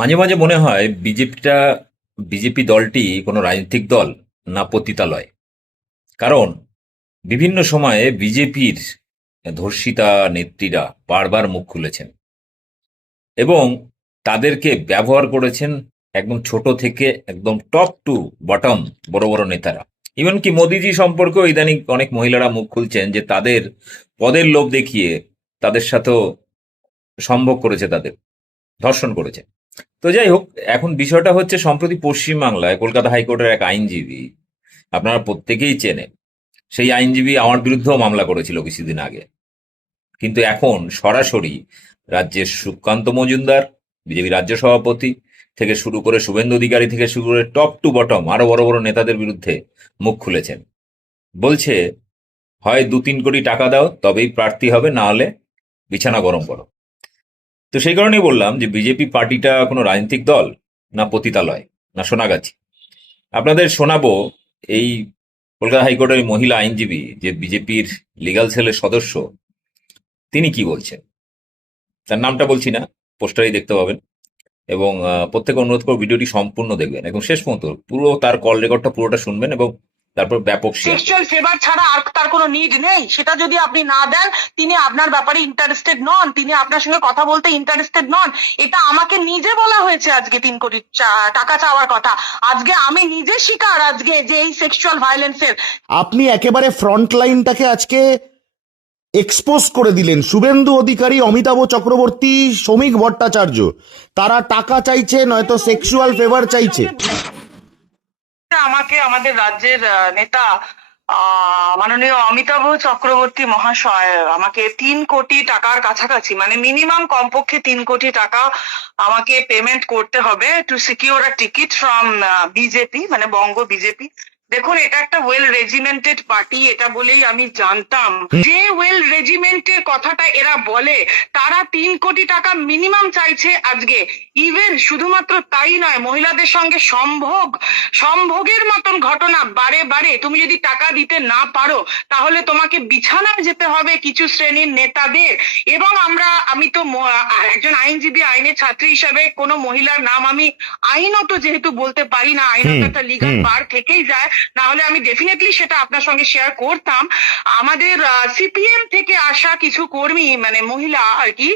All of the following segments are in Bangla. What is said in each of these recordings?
মাঝে মাঝে মনে হয় বিজেপি দলটি কোনো রাজনৈতিক দল না পতিতালয়। কারণ বিভিন্ন সময়ে বিজেপির ধর্ষিতা নেত্রীরা বারবার মুখ খুলেছেন এবং তাদেরকে ব্যবহার করেছেন একদম ছোট থেকে একদম টপ টু বটম বড় বড় নেতারা। ইভেন কি মোদিজি সম্পর্কেও ইদানিং অনেক মহিলারা মুখ খুলছেন যে তাদের পদের লোভ দেখিয়ে তাদের সাথেও সম্ভোগ করেছে, তাদের ধর্ষণ করেছে। তো যাই হোক, এখন বিষয়টা হচ্ছে সম্প্রতি পশ্চিমবাংলায় কলকাতা হাইকোর্টের এক আইনজীবী, আপনারা প্রত্যেকেই চেনেন, সেই আইনজীবী আমার বিরুদ্ধেও মামলা করেছিল কিছুদিন আগে। কিন্তু এখন সরাসরি রাজ্যের সুকান্ত মজুমদার, বিজেপি রাজ্য সভাপতি থেকে শুরু করে শুভেন্দু অধিকারী থেকে শুরু করে টপ টু বটম আরো বড় বড় নেতাদের বিরুদ্ধে মুখ খুলেছেন। বলছে হয় 2-3 কোটি টাকা দাও তবেই প্রার্থী হবে, না হলে বিছানা গরম করো। তো সেই কারণেই বললাম যে বিজেপি পার্টিটা কোনো রাজনৈতিক দল না পতিতালয় না সোনাগাছি। আপনাদের শোনাবো এই কলকাতা হাইকোর্টের মহিলা আইনজীবী, যে বিজেপির লিগ্যাল সেলের সদস্য, তিনি কি বলছেন। তার নামটা বলছি না, পোস্টারেই দেখতে পাবেন। এবং প্রত্যেকে অনুরোধ করব ভিডিওটি সম্পূর্ণ দেখবেন এবং শেষ পর্যন্ত পুরো তার কল রেকর্ডটা পুরোটা শুনবেন এবং তারপর ব্যাপক শেয়ার করবেন। সেক্সুয়াল ফেভার ছাড়া আর তার কোনো নিড নেই, সেটা যদি আপনি না দেন, তিনি আপনার ব্যাপারে ইন্টারেস্টেড নন, তিনি আপনার সঙ্গে কথা বলতে ইন্টারেস্টেড নন। এটা আমাকে নিজে বলা হয়েছে আজকে 3 কোটি টাকা চাওয়ার কথা। আজকে আমি নিজে শিকার আজকে যে এই সেক্সুয়াল ভায়োলেন্সের। আপনি একেবারে ফ্রন্ট লাইনটাকে আজকে এক্সপোজ করে দিলেন। শুভেন্দু অধিকারী, অমিতাভ চক্রবর্তী, শ্রমিক ভট্টাচার্য, তারা টাকা চাইছে, নয়তো সেক্সুয়াল ফেভার চাইছে। আমাকে আমাদের রাজ্যের নেতা মাননীয় অমিতাভ চক্রবর্তী মহাশয় আমাকে 3 কোটি টাকার কাছাকাছি, মানে মিনিমাম কমপক্ষে 3 কোটি টাকা আমাকে পেমেন্ট করতে হবে to secure a ticket from BJP, মানে বঙ্গ বিজেপি। দেখুন, এটা একটা ওয়েল রেজিমেন্টেড পার্টি, এটা বলেই আমি জানতাম যে ওয়েল রেজিমেন্টের কথাটা এরা বলে, তারা 3 কোটি টাকা মিনিমাম চাইছে আজকে। ইভেন শুধুমাত্র তাই নয়, মহিলাদের সঙ্গে সম্ভোগের মতন ঘটনা বারে বারে। তুমি যদি টাকা দিতে না পারো তাহলে তোমাকে বিছানায় যেতে হবে কিছু শ্রেণীর নেতাদের। এবং আমি তো একজন আইনজীবী, আইনের ছাত্রী হিসাবে কোনো মহিলার নাম আমি আইনত যেহেতু বলতে পারি না, আইনত একটা লিগাল বার থেকেই যায়, না হলে আমি ডেফিনেটলি সেটা আপনার সঙ্গে শেয়ার করতাম। আমাদের সিপিএম থেকে আসা কিছু কর্মী, মানে মহিলা আর কি,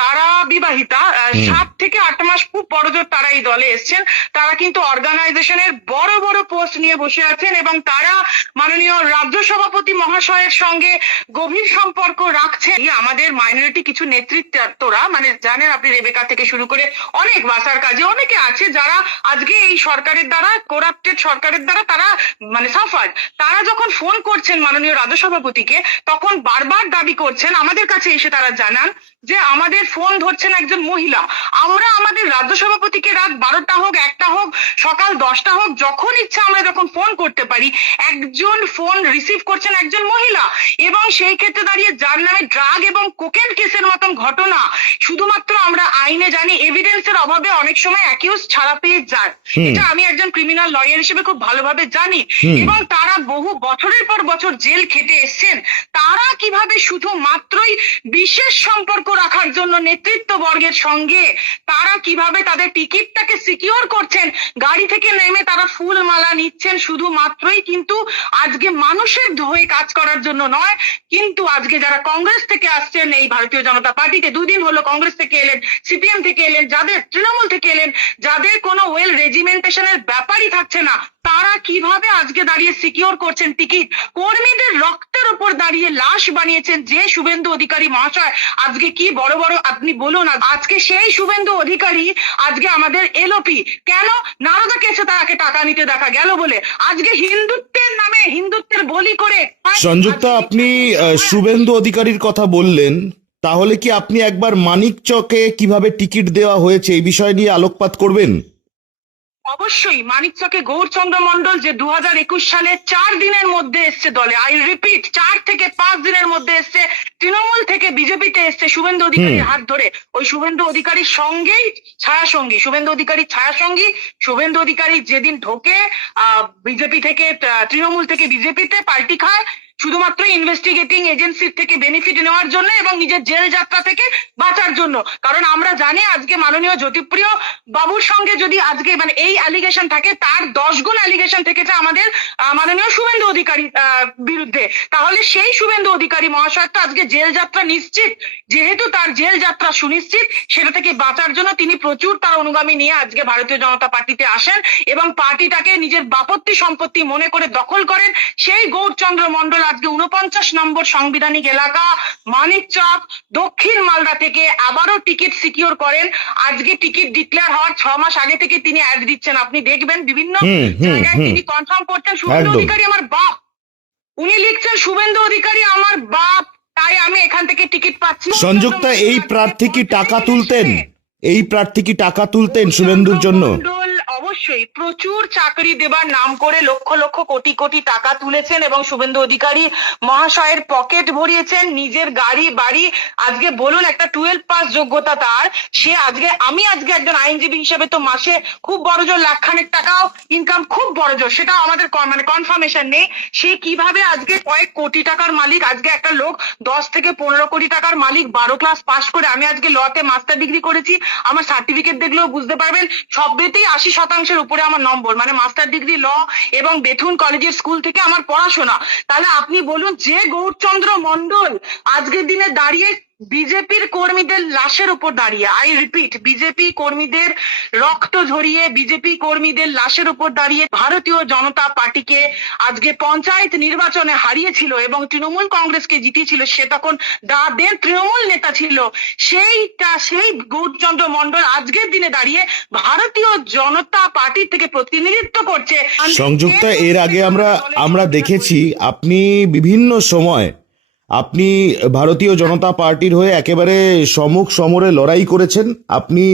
তারা বিবাহিতা, 7 থেকে 8 মাস খুব বড়জোর তারা এই দলে এসছেন। তারা কিন্তু অর্গানাইজেশনের বড় বড় পোস্ট নিয়ে বসে আছেন এবং তারা মাননীয় রাজ্য সভাপতি মহাশয়ের সঙ্গে গভীর সম্পর্ক রাখছেন। আমাদের মাইনরিটি কিছু নেতৃত্বরা, মানে জানেন আপনি, রেবেকা থেকে শুরু করে অনেক বাসার কাজে অনেকে আছে যারা আজকে এই সরকারের দ্বারা, করাপ্টেড সরকারের দ্বারা তারা মানে সাফার। তারা যখন ফোন করছেন মাননীয় রাজ্য সভাপতিকে, তখন বারবার দাবি করছেন, আমাদের কাছে এসে তারা জানান যে আমাদের ফোন ধরছেন একজন মহিলা। আমরা আমাদের রাজ্য সভাপতিকে রাত 12টা হোক, 1টা হোক, সকাল 10টা হোক, যখন ইচ্ছা আমরা যখন ফোন করতে পারি, একজন ফোন রিসিভ করছেন একজন মহিলা। এবং সেই ক্ষেত্রে দাঁড়িয়ে যার নামে ড্রাগ এবং কোকেন কেসের মতন ঘটনা, শুধুমাত্র আমরা আইনে জানি, এভিডেন্সের অভাবে অনেক সময় অ্যাকিউজ ছাড়া পেয়ে যায়। এটা আমি একজন ক্রিমিনাল লয়ার হিসেবে খুব ভালোভাবে জানি। এবং তারা বহু বছরের পর বছর জেল খেটে এসছেন। তারা কিভাবে শুধুমাত্রই বিশেষ সম্পর্ক রাখার জন্য নেতৃত্ব বর্গের সঙ্গে তারা কিভাবে তাদের টিকিটটাকে সিকিউর করছেন, গাড়ি থেকে নেমে তারা ফুল মালা নিচ্ছেন শুধুমাত্রই কিন্তু আজকে মানুষের হয়ে কাজ করার জন্য নয়। কিন্তু আজকে যারা কংগ্রেস থেকে আসছেন এই ভারতীয় জনতা পার্টিতে, 2 দিন হলো কংগ্রেস থেকে এলেন, সিপিএম থেকে এলেন, যাদের তৃণমূল থেকে এলেন, যাদের কোনো ওয়েল রেজিমেন্টেশনের ব্যাপারই থাকছে না, তারা কিভাবে আজকে দাঁড়িয়ে সিকিউর করছেন টিকিট। কর্মীদের রক্তের উপর দাঁড়িয়ে লাশ বানিয়েছেন যে শুভেন্দু অধিকারী মহাশয়। আজকে কি বড় বড় আপনি বলুন, আজকে সেই শুভেন্দু অধিকারী আজকে আমাদের এলওপি কেন? নারদা কেসে তাকে টাকা নিতে দেখা গেল বলে আজকে হিন্দুত্বের নামে, হিন্দুত্বের বলি করে। সংযুক্তা, আপনি শুভেন্দু অধিকারীর কথা বললেন, তাহলে কি আপনি একবার মানিকচকে কিভাবে টিকিট দেওয়া হয়েছে এই বিষয় নিয়ে আলোকপাত করবেন? অবশ্যই। মানিকচকে গৌরচন্দ্র মন্ডল যে 2021 সালে 4 দিনের মধ্যে এসছে দলে, আই রিপিট 4 থেকে 5 দিনের মধ্যে এসছে, তৃণমূল থেকে বিজেপিতে এসছে শুভেন্দু অধিকারীর হাত ধরে। ওই শুভেন্দু অধিকারীর সঙ্গেই ছায়াসঙ্গী, শুভেন্দু অধিকারীর ছায়াসঙ্গী। শুভেন্দু অধিকারী যেদিন ঢোকে বিজেপি থেকে, তৃণমূল থেকে বিজেপিতে পাল্টি খায়, শুধুমাত্র ইনভেস্টিগেটিং এজেন্সির থেকে বেনিফিট নেওয়ার জন্য এবং নিজের জেল যাত্রা থেকে বাঁচার জন্য। কারণ আমরা জানি আজকে মাননীয় জ্যোতিপ্রিয় বাবুর সঙ্গে যদি আজকে মানে এই অ্যালিগেশন থাকে, তার 10 গুণ অ্যালিগেশন থেকেছে আমাদের মাননীয় শুভেন্দু অধিকারী বিরুদ্ধে। তাহলে সেই শুভেন্দু অধিকারী মহাশয় তো আজকে জেল যাত্রা নিশ্চিত। যেহেতু তার জেল যাত্রা সুনিশ্চিত, সেটা থেকে বাঁচার জন্য তিনি প্রচুর তার অনুগামী নিয়ে আজকে ভারতীয় জনতা পার্টিতে আসেন এবং পার্টিটাকে নিজের বাপত্তি সম্পত্তি মনে করে দখল করেন। সেই গৌরচন্দ্র মন্ডল আজকে 49 নম্বর সাংবিধানিক এলাকা মানিকচক দক্ষিণ মালদা থেকে আবারও টিকিট সিকিউর করেন। আজকে টিকিট ডিক্লেয়ার হওয়ার 6 মাস আগে থেকে তিনি অ্যাড দিচ্ছেন, আপনি দেখবেন বিভিন্ন জায়গায় তিনি কনফার্ম করছেন শুভেন্দু একদম। অধিকারী আমার বাপ। উনি লিখছেন শুভেন্দু অধিকারী আমার বাপ, তাই আমি এখান থেকে টিকিট পাচ্ছি। সংযুক্তা, এই প্রার্থী কি টাকা তুলতেন? এই প্রার্থী কি টাকা তুলতেন শুভেন্দুর জন্য? মণ্ডল অবশ্যই প্রচুর চাকরি দেবার নাম করে লক্ষ লক্ষ কোটি কোটি টাকা তুলেছেন এবং শুভেন্দু অধিকারী মহাশয়ের পকেট ভরিয়েছেন, নিজের গাড়ি বাড়ি। আজকে বলুন একটা 12 পাস যোগ্যতা তার, সে আজকে আমি আজকে একজন আইনজীবী হিসেবে তো মাসে খুব বড়জোর লাখখানেক টাকাও ইনকাম, খুব বড়জোর, সেটা আমাদের মানে কনফার্মেশন নেই। সে কিভাবে আজকে কয়েক কোটি টাকার মালিক, আজকে একটা লোক 10 থেকে 15 কোটি টাকার মালিক 12 ক্লাস পাস করে। আমি আজকে লতে মাস্টার ডিগ্রি করেছি, আমার সার্টিফিকেট দেখলেও বুঝতে পারবেন সবতেই 80% উপরে আমার নম্বর, মানে মাস্টার ডিগ্রি ল এবং বেথুন কলেজের স্কুল থেকে আমার পড়াশোনা। তাহলে আপনি বলুন যে গৌরচন্দ্র মন্ডল আজকের দিনে দাঁড়িয়ে বিজেপির কর্মীদের লাশের উপর দাঁড়িয়ে, আই রিপিট, বিজেপি কর্মীদের রক্ত ঝরিয়ে বিজেপি কর্মীদের লাশের উপর দাঁড়িয়ে ভারতীয় জনতা পার্টিকে আজকে পঞ্চায়েত নির্বাচনে হারিয়েছিল এবং তৃণমূল কংগ্রেসকে জিতিয়েছিল, সে তখন দেন তৃণমূল নেতা ছিল। সেই গৌরচন্দ্র মন্ডল আজকের দিনে দাঁড়িয়ে ভারতীয় জনতা পার্টি থেকে প্রতিনিধিত্ব করছে। সংযুক্তা, এর আগে আমরা দেখেছি আপনি বিভিন্ন সময় আপনি ভারতীয় জনতা পার্টির হয়ে একেবারে সম্মুখ সমরে লড়াই করেছেন। আপনি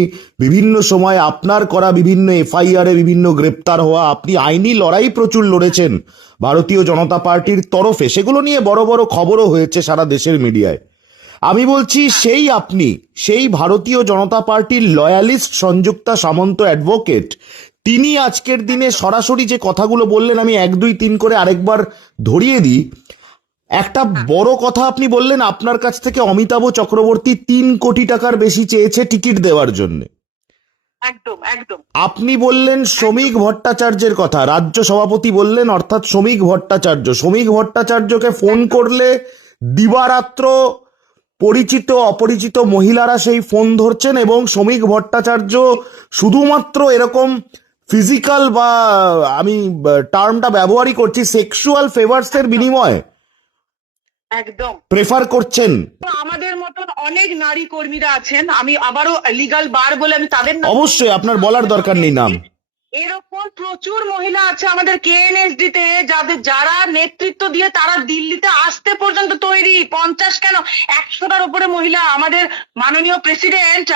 বিভিন্ন সময় আপনার করা বিভিন্ন এফআইআরে বিভিন্ন গ্রেপ্তার হওয়া, আপনি আইনি লড়াই প্রচুর লড়েছেন ভারতীয় জনতা পার্টির তরফে, সেগুলো নিয়ে বড় বড় খবরও হয়েছে সারা দেশের মিডিয়ায়। আমি বলছি সেই ভারতীয় জনতা পার্টির লয়ালিস্ট সংযুক্তা সামন্ত অ্যাডভোকেট, তিনি আজকের দিনে সরাসরি যে কথাগুলো বললেন, আমি 1, 2, 3 করে আরেকবার ধরিয়ে দিই। একটা বড় কথা আপনি বললেন, আপনার কাছ থেকে অমিতাভ চক্রবর্তী 3 কোটি টাকার বেশি চেয়েছে টিকিট দেওয়ার জন্য। একদম একদম। আপনি বললেন শ্রমিক ভট্টাচার্যের কথা, রাজ্য সভাপতি বললেন, অর্থাৎ শ্রমিক ভট্টাচার্যকে ফোন করলে দিবারাত্র পরিচিত অপরিচিত মহিলারা সেই ফোন ধরছেন এবং শ্রমিক ভট্টাচার্য শুধুমাত্র এরকম ফিজিক্যাল বা আমি টার্মটা ব্যবহারই করছি সেক্সুয়াল ফেভার্সের বিনিময়ে একদম প্রেফার করছেন। আমাদের মতন অনেক নারী কর্মীরা আছেন, আমি আবারও লিগ্যাল বার বলে আমি তাদের নাম অবশ্যই আপনার বলার দরকার নেই নাম। এরকম প্রচুর মহিলা আছে আমাদের কেএনএসডি তে যারা নেতৃত্ব দিয়ে তারা দিল্লিতে আসতে পর্যন্ত তৈরি। 50 কেন 100টার উপরে মহিলা। আমাদের মাননীয় প্রেসিডেন্ট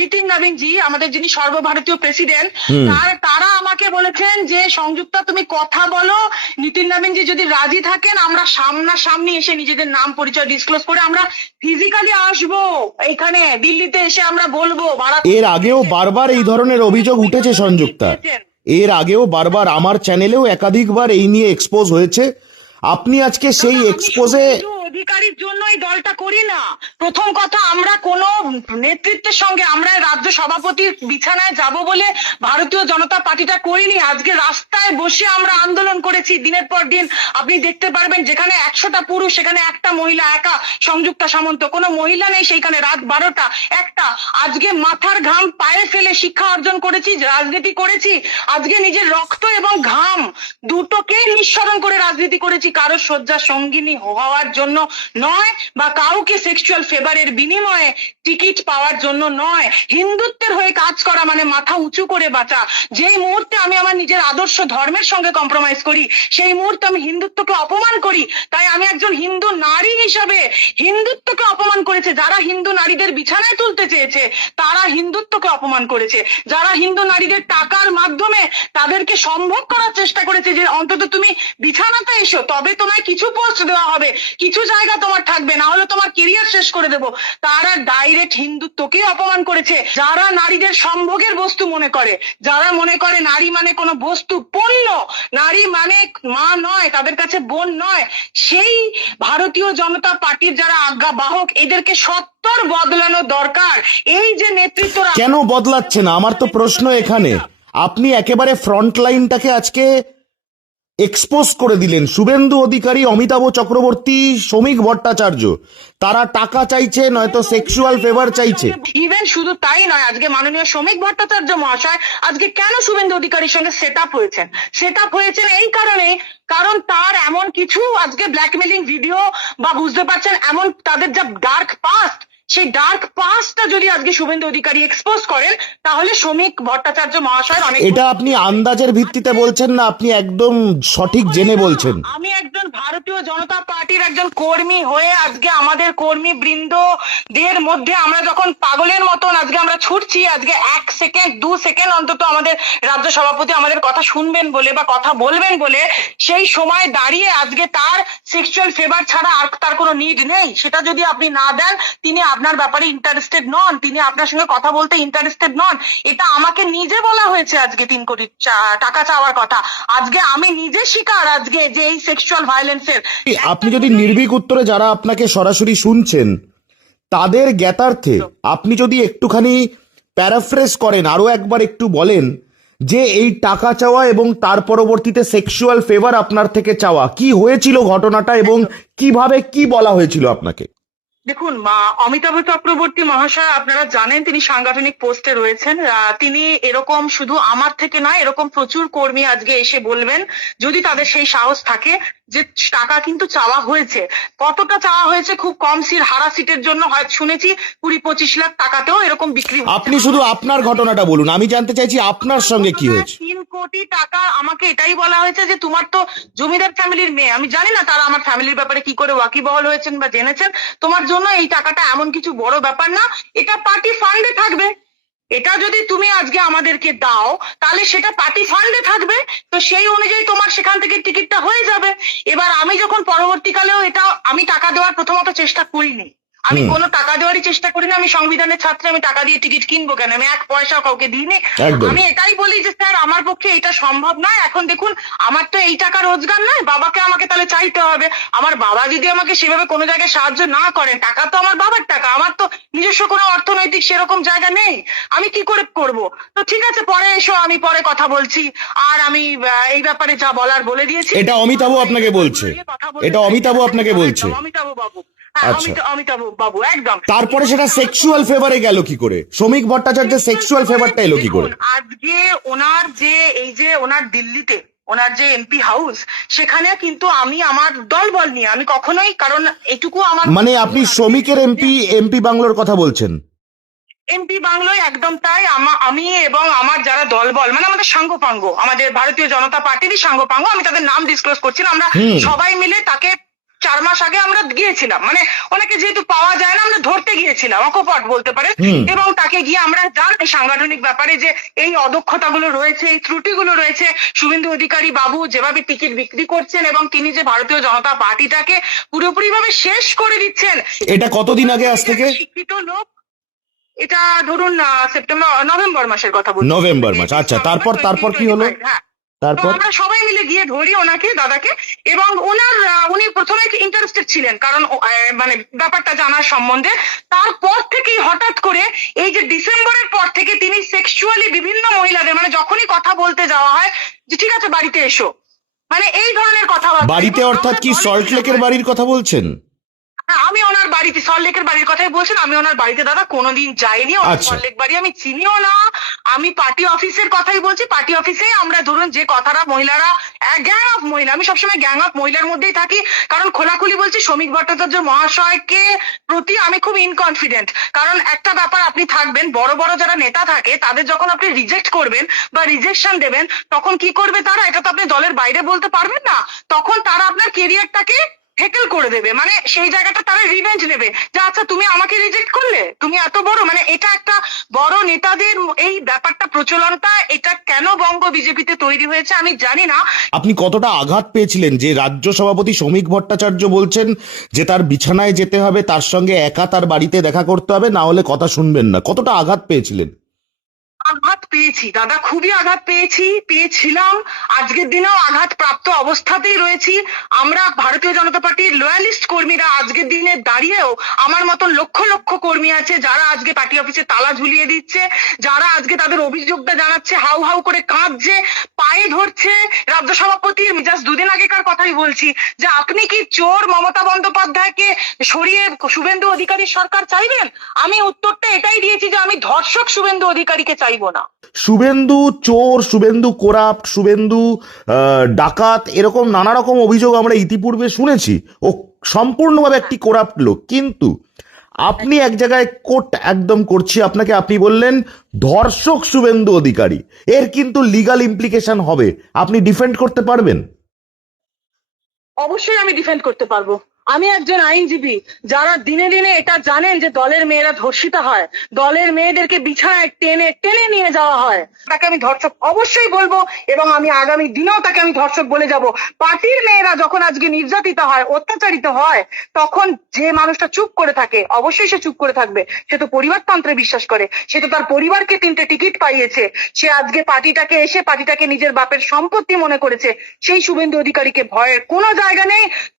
নীতিন নবীন জি, আমাদের যিনি সর্বভারতীয় প্রেসিডেন্ট, তারা আমাকে বলেছেন যে সংযুক্তা তুমি কথা বলো, নীতিন নবীন জি যদি রাজি থাকেন আমরা সামনাসামনি এসে নিজেদের নাম পরিচয় ডিসক্লোজ করে আমরা ফিজিক্যালি আসবো, এইখানে দিল্লিতে এসে আমরা বলবো। এর আগেও বারবার এই ধরনের অভিযোগ উঠেছে সংযুক্তা, এর আগেও বারবার আমার চ্যানেলেও একাধিকবার এই নিয়ে এক্সপোজ হয়েছে। আপনি আজকে সেই এক্সপোজে অধিকারীর জন্য এই দলটা করি না। প্রথম কথা, আমরা কোন নেতৃত্বের সঙ্গে আমরা রাজ্য সভাপতির বিছানায় যাব বলে ভারতীয় জনতা পার্টিটা করিনি। আজকে রাস্তায় বসে আমরা আন্দোলন করেছি দিনের পর দিন। আপনি দেখতে পারবেন যেখানে 100টা পুরুষ সেখানে একটা মহিলা, একা সংযুক্তা সামন্ত, কোনো মহিলা নেই সেইখানে। রাত 12টা একটা। আজকে মাথার ঘাম পায়ে ফেলে শিক্ষা অর্জন করেছি, রাজনীতি করেছি। আজকে নিজের রক্ত এবং ঘাম দুটোকে নিঃসরণ করে রাজনীতি করেছি, কারো শয্যা সঙ্গিনী হওয়ার জন্য নয় বা কাউকে সেক্সুয়াল ফেভারের বিনিময়ে টিকিট পাওয়ার জন্য নয়। হিন্দুত্বের হয়ে কাজ করা মানে মাথা উঁচু করে বাঁচা। যেই মুহূর্তে আমি আমার নিজের আদর্শ ধর্মের সঙ্গে কম্প্রোমাইজ করি, সেই মুহূর্তে আমি হিন্দুত্বকে অপমান করি। তাই আমি একজন হিন্দু নারী হিসাবে হিন্দুত্বকে অপমান করেছে যারা হিন্দু নারীদের বিছানায় তুলতে চেয়েছে, তারা হিন্দুত্বকে অপমান করেছে। যারা হিন্দু নারীদের টাকার মাধ্যমে তাদেরকে সম্ভব করার চেষ্টা করেছে যে অন্তত তুমি বিছানাতে এসো, তবে তোমায় কিছু পোস্ট দেওয়া হবে, কিছু জায়গা তোমার থাকবে, না হলে তোমার কেরিয়ার শেষ করে দেবো। তারা ডাইরেক্ট হিন্দুত্বকে অপমান করেছে। যারা নারীদের সম্ভোগের বস্তু মনে করে, যারা মনে করে নারী মানে কোনো বস্তু, পণ্য, নারী মানে মা নয়, তাদের কাছে বোন নয়, সেই ভারতীয় জনতা পার্টির যারা আজ্ঞা বাহক, এদেরকে সত্তর বদলানো দরকার। এই যে নেতৃত্ব কেন বদলাচ্ছে না? আমার তো প্রশ্ন এখানে। আপনি একেবারে ফ্রন্ট লাইনটাকে আজকে এক্সপোজ করে দিলেন। শুভেন্দু অধিকারী, অমিতাভ চক্রবর্তী, শ্রমিক ভট্টাচার্য, তারা টাকা চাইছে, নয়তো সেক্সুয়াল ফেভার চাইছে। ইভেন শুধু তাই নয়, আজকে মাননীয় শ্রমিক ভট্টাচার্য মহাশয় আজকে কেন শুভেন্দু অধিকারীর সঙ্গে সেট আপ হয়েছেন এই কারণে, কারণ তার এমন কিছু আজকে ব্ল্যাকমেলিং ভিডিও বা বুঝতে পারছেন এমন তাদের যা ডার্ক পাস্ট, সেই ডার্ক পাস্টটা যদি আজকে শুভেন্দু অধিকারী এক্সপোজ করেন, তাহলে শ্রমিক ভট্টাচার্য মহাশয় অনেক। এটা আপনি আন্দাজের ভিত্তিতে বলছেন না, আপনি একদম সঠিক জেনে বলছেন? আমি একজন ভারতীয় জনতা পার্টির একজন কর্মী হয়ে আজকে আমাদের কর্মী বৃন্দদের মধ্যে আমরা যখন পাগলের মতন আজকে আমরা ছুটছি, আজকে 1 সেকেন্ড 2 সেকেন্ড অন্তত আমাদের রাজ্য সভাপতি আমাদের কথা শুনবেন বলে বা কথা বলবেন বলে, সেই সময় দাঁড়িয়ে আজকে তার সেক্সুয়াল ফেভার ছাড়া আর তার কোনো নিড নেই, সেটা যদি আপনি না দেন, তিনি আপনার ব্যাপারে ইন্টারেস্টেড নন, তিনি আপনার সঙ্গে কথা বলতে ইন্টারেস্টেড নন। এটা আমাকে নিজে বলা হয়েছে আজকে 3 কোটি টাকা চাওয়ার কথা। আজকে আমি নিজে শিকার আজকে যে এই সেক্সুয়াল ভায়োলেন্সের। আপনি যদি নির্ভীক উত্তরে, যারা আপনাকে সরাসরি শুনছেন তাদের জ্ঞাতার্থে আপনি যদি একটুখানি প্যারাফ্রেজ করেন, আরো একবার একটু বলেন যে এই টাকা চাওয়া এবং তার পরবর্তীতে সেক্সুয়াল ফেভার আপনার থেকে চাওয়া, কি হয়েছিল ঘটনাটা এবং কিভাবে কি বলা হয়েছিল আপনাকে? দেখুন, অমিতাভ চক্রবর্তী মহাশয় আপনারা জানেন তিনি সাংগঠনিক পোস্টে রয়েছেন। তিনি এরকম শুধু আমার থেকে নয়, এরকম প্রচুর কর্মী আজকে এসে বলবেন, যদি তাদের সেই সাহস থাকে, যে টাকা কিন্তু চাওয়া হয়েছে। কতটা চাওয়া হয়েছে? খুব কম হারা সিটের জন্য হয়তো শুনেছি 20-25 লাখ টাকাতেও এরকম বিক্রি হচ্ছে। আপনি শুধু আপনার ঘটনাটা বলুন, আমি জানতে চাইছি আপনার সঙ্গে কি হয়েছে। 3 কোটি টাকা আমাকে এটাই বলা হয়েছে যে তোমার তো জমিদার ফ্যামিলির মেয়ে, আমি জানি না তারা আমার ফ্যামিলির ব্যাপারে কি করে ওয়াকিবহল হয়েছেন বা জেনেছেন, তোমার জন্য এই টাকাটা এমন কিছু বড় ব্যাপার না, এটা পার্টি ফান্ডে থাকবে। এটা যদি তুমি আজকে আমাদেরকে দাও, তাহলে সেটা পার্টি ফান্ডে থাকবে, তো সেই অনুযায়ী তোমার সেখান থেকে টিকিটটা হয়ে যাবে। এবার আমি যখন পরবর্তীকালেও এটা আমি টাকা দেওয়ার প্রথমত চেষ্টা করিনি, আমি কোনো টাকা দেওয়ারই চেষ্টা করি না। আমি সংবিধানের ছাত্রী, আমি টাকা দিয়ে টিকিট কিনবো কেন? আমি 1 পয়সাও কাউকে দিইনি। আমি এটাই বলি যে স্যার আমার পক্ষে এটা সম্ভব নয়। এখন দেখুন, আমার তো এই টাকা রোজগার নয়, বাবাকে আমাকে তাহলে চাইতে হবে। আমার বাবা যদি আমাকে সেভাবে কোনো জায়গায় সাহায্য না করেন, টাকা তো আমার বাবার টাকা, আমার তো নিজস্ব কোনো অর্থনৈতিক সেরকম জায়গা নেই, আমি কি করে করব? তো ঠিক আছে, পরে এসো, আমি পরে কথা বলছি। আর আমি এই ব্যাপারে যা বলার বলে দিয়েছি। এটা অমিতাভ আপনাকে বলছে? এটা অমিতাভ আপনাকে বলছে? অমিতাভ বাবু, আচ্ছা, অমিতাভ বাবু একদম। তারপরে সেটা সেক্সুয়াল ফেভারে গেল কি করে? শ্রমিক ভট্টাচার্যের সেক্সুয়াল ফেভারটা এলো কি করে? আজকে ওনার যে এই যে ওনার দিল্লিতে ওনার যে এমপি হাউস, সেখানে কিন্তু আমি আমার দলবল নিয়ে আমি কখনোই, কারণ এটুকু আমার মানে আপনি শ্রমিকের এমপি বাংলোর কথা বলছেন? এমপি বাংলায় একদম তাই। আমি এবং আমার যারা দলবল, মানে আমাদের সাঙ্গপাঙ্গ, আমাদের ভারতীয় জনতা পার্টিরই সাঙ্গপাঙ্গ, আমি তাদের নাম ডিসক্লোজ করছি না, আমরা সবাই মিলে তাকে 4 মাস আগে আমরা গিয়েছিলাম, মানে ওনাকে যেহেতু পাওয়া যায় না, আমরা ধরতে গিয়েছিলাম, অকপট বলতে পারে, এবং তাকে গিয়ে আমরা জানি সাংগঠনিক ব্যাপারে যে এই অদক্ষতাগুলো রয়েছে, এই ত্রুটিগুলো রয়েছে, শুভেন্দু অধিকারী বাবু যেভাবে টিকিট বিক্রি করছেন এবং তিনি যে ভারতীয় জনতা পার্টিটাকে পুরোপুরি ভাবে শেষ করে দিচ্ছেন। এটা কতদিন আগে? আজ থেকে শিক্ষিত লোক, এটা ধরুন নভেম্বর মাসের কথা বলছি। নভেম্বর মাস। আচ্ছা, তারপর কি হলো? হ্যাঁ, তারপর আমরা সবাই মিলে গিয়ে ধরি ওনাকে, দাদাকে, এবং উনি প্রথমে ইন্টারেস্টেড ছিলেন, কারণ মানে ব্যাপারটা জানার সম্বন্ধে। তারপর থেকেই হঠাৎ করে এই যে ডিসেম্বরের পর থেকে তিনি সেক্সুয়ালি বিভিন্ন মহিলাদের, মানে যখনই কথা বলতে যাওয়া হয় যে ঠিক আছে বাড়িতে এসো, মানে এই ধরনের কথা। বাড়িতে অর্থাৎ কি সল্টলেকের বাড়ির কথা বলছেন? আমি ওনার বাড়িতে, সল্টলেকের বাড়ির কথাই বলছেন, আমি ওনার বাড়িতে দাদা কোনোদিন যাইনি, সল্টলেক বাড়ি আমি চিনিও না। আমি পার্টি অফিসের কথাই বলছি, পার্টি অফিসে আমরা ধরুন যে কথাটা মহিলারা, গ্যাং অফ মহিলা, আমি সবসময় গ্যাং অফ মহিলার মধ্যেই থাকি, কারণ খোলাখুলি বলছি শ্রমিক ভট্টাচার্য মহাশয়কে প্রতি আমি খুব ইনকনফিডেন্ট। কারণ একটা ব্যাপার আপনি থাকবেন, বড় বড় যারা নেতা থাকে তাদের যখন আপনি রিজেক্ট করবেন বা রিজেকশন দেবেন, তখন কি করবে তারা? এটা তো আপনি দলের বাইরে বলতে পারবেন না, তখন তারা আপনার কেরিয়ারটাকে হেকেল করে দেবে, মানে সেই জায়গাটা তারা রিভেঞ্জ নেবে যে আচ্ছা তুমি আমাকে রিজেক্ট করলে, তুমি এত বড়, মানে এটা একটা বড় নেতাদের এই ব্যাপারটা প্রচলনটা এটা কেন বঙ্গ বিজেপিতে তৈরি হয়েছে আমি জানি না। আপনি কতটা আঘাত পেয়েছিলেন যে রাজ্য সভাপতি শ্রমিক ভট্টাচার্য বলছেন যে তার বিছানায় যেতে হবে, তার সঙ্গে একা তার বাড়িতে দেখা করতে হবে, না হলে কথা শুনবেন না? কতটা আঘাত পেয়েছিলেন? আঘাত পেয়েছি দাদা, খুবই আঘাত পেয়েছিলাম, আজকের দিনেও আঘাত প্রাপ্ত অবস্থাতেই রয়েছি। আমরা ভারতীয় জনতা পার্টির লয়ালিস্ট কর্মীরা আজকের দিনে দাঁড়িয়েও আমার মতন লক্ষ লক্ষ কর্মী আছে যারা আজকে পার্টি অফিসে তালা ঝুলিয়ে দিচ্ছে, যারা আজকে তাদের অভিযোগটা জানাচ্ছে, হাউ হাউ করে কাঁদছে, পায়ে ধরছে রাজ্য সভাপতির। জাস্ট দুদিন আগেকার কথাই বলছি যে আপনি কি চোর মমতা বন্দ্যোপাধ্যায়কে সরিয়ে শুভেন্দু অধিকারীর সরকার চাইবেন? আমি উত্তরটা এটাই দিয়েছি যে আমি ধর্ষক শুভেন্দু অধিকারীকে চাইবো না। শুভেন্দু চোর, শুভেন্দু কোরাপ্ট, শুভেন্দু ডাকাত, এরকম নানা রকম অভিযোগ আমরা ইতিপূর্বে শুনেছি। ও সম্পূর্ণভাবে একটি কোরাপ্ট লোক, কিন্তু আপনি এক জায়গায় কোট একদম করছি আপনাকে, আপনি বললেন ধর্ষক শুভেন্দু অধিকারী, এর কিন্তু লিগ্যাল ইমপ্লিকেশন হবে, আপনি ডিফেন্ড করতে পারবেন? অবশ্যই আমি ডিফেন্ড করতে পারবো। আমি একজন আইনজীবী, যারা দিনে দিনে এটা জানেন যে দলের মেয়েরা ধর্ষিত হয়, দলের মেয়েদেরকে বিছানায় টেনে টেনে নিয়ে যাওয়া হয়, তাকে আমি ধর্ষক অবশ্যই বলবো এবং আমি আগামী দিনেও তাকে আমি ধর্ষক বলে যাব। পার্টির মেয়েরা যখন আজকে নির্যাতিত হয়, অত্যাচারিত হয়, তখন যে মানুষটা চুপ করে থাকে, অবশ্যই সে চুপ করে থাকবে। সে তো পরিবারতন্ত্রে বিশ্বাস করে, সে তো তার পরিবারকে 3টে টিকিট পাইয়েছে, সে আজকে পার্টিটাকে নিজের বাপের সম্পত্তি মনে করেছে। সেই শুভেন্দু অধিকারীকে ভয়ের কোনো জায়গা নেই।